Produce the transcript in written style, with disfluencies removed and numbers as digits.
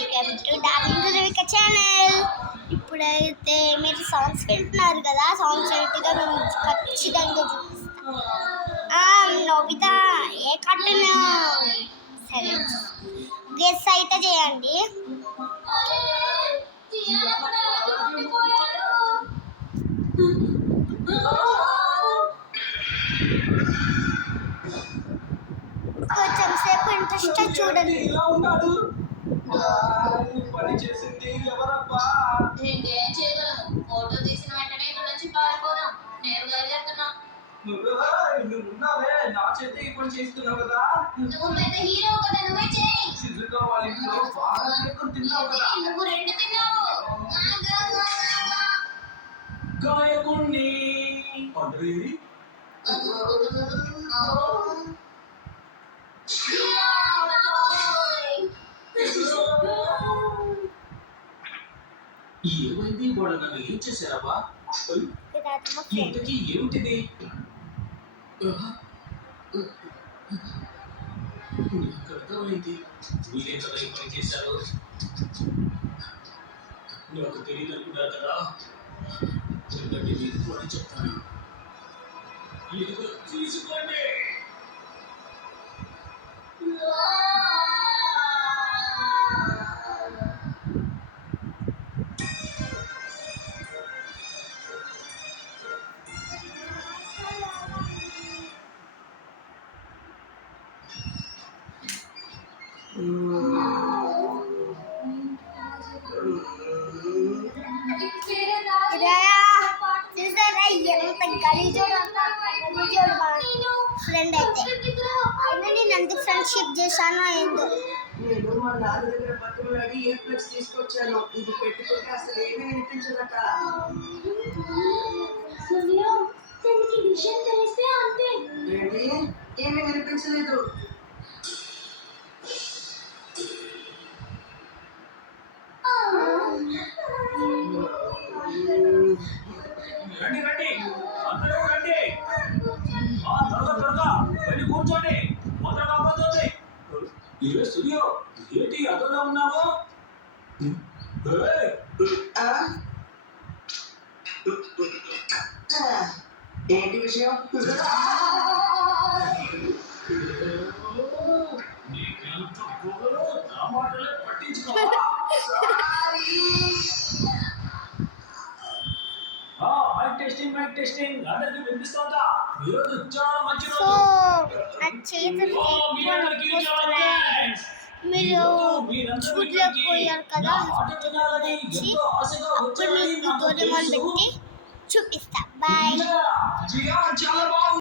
Welcome to darling Ruvika channel. ఇప్పుడైతే మీరు songs వింటున్నారు కదా, సాంగ్స్ ఏంటిగా మేము ఖచ్చితంగా చూపిస్తాం. నోబిత ఏ కార్టూన్ సరే గెస్ అయితే చేయండి. కొంచెం సేపు ఇంట్రెస్ట్ చూడండి. పని చేసింది ఎవరబ్బా? ఇంకేం చేయగలను? ఫోటో తీసిన వెంటనే ఇక్కడ నుంచి పారిపోదాం. నేను బయలుదేరుతున్నా. నువ్వున్నావే, నా చేత ఈ పని చేస్తున్నావు కదా. నువ్వు పెద్ద హీరో కదా, నువ్వే చేయి. సిజుగా వాళ్ళ ఇంట్లో బాగా ఎక్కువ తిన్నావు కదా. నువ్వు 2 తిన్నావు. గాయకుణ్ణి అంటే ఏమైంది? వాళ్ళు నన్ను ఏం చేశారబ్బా? ఇంతకీ ఏమిటిది? నాకు అర్థమైంది. మీరే కదా ఈ పని చేశారు. నాకు తెలియదు అనుకున్నారు కదా. ఎందుకంటే మీకు కూడా చెప్తాను. ఇదిగో తీసుకోండి. చూసారా ఎంత గలీజోడు ఫ్రెండ్ అయితే అయినా నేను ఎందుకు ఫ్రెండ్షిప్ చేశానో ఏందో. నేను మా నాన్న దగ్గర బతుకులాడి ఇయర్ ప్లగ్స్ తీసుకొచ్చాను. ఇది పెట్టుకుంటే అసలు ఏమీ వినిపించదట. ఏంటి? ఏమీ వినిపించలేదు. రండి రండి, అందరూ రండి. త్వరగా వెళ్ళి కూర్చోండి. మొదట అవ్వతుంది. ఇవే స్టూడియో. ఏంటి అదోలా ఉన్నావు? ఏంటి విషయం? నీకెంత పొగరు, నా మాటలే పట్టించుకో. మైక్ టెస్టింగ్ అందరికి వినిపిస్తుందా? ఈరోజు చాలా మంచి సో రోజు. నా చేతులు మీ అందరికీ మీరు చూడలేకపోయారు కదా, అప్పుడు మీకు డోరేమాన్ పెట్టి చూపిస్తా. బాయ్. చాలా బాగుంది.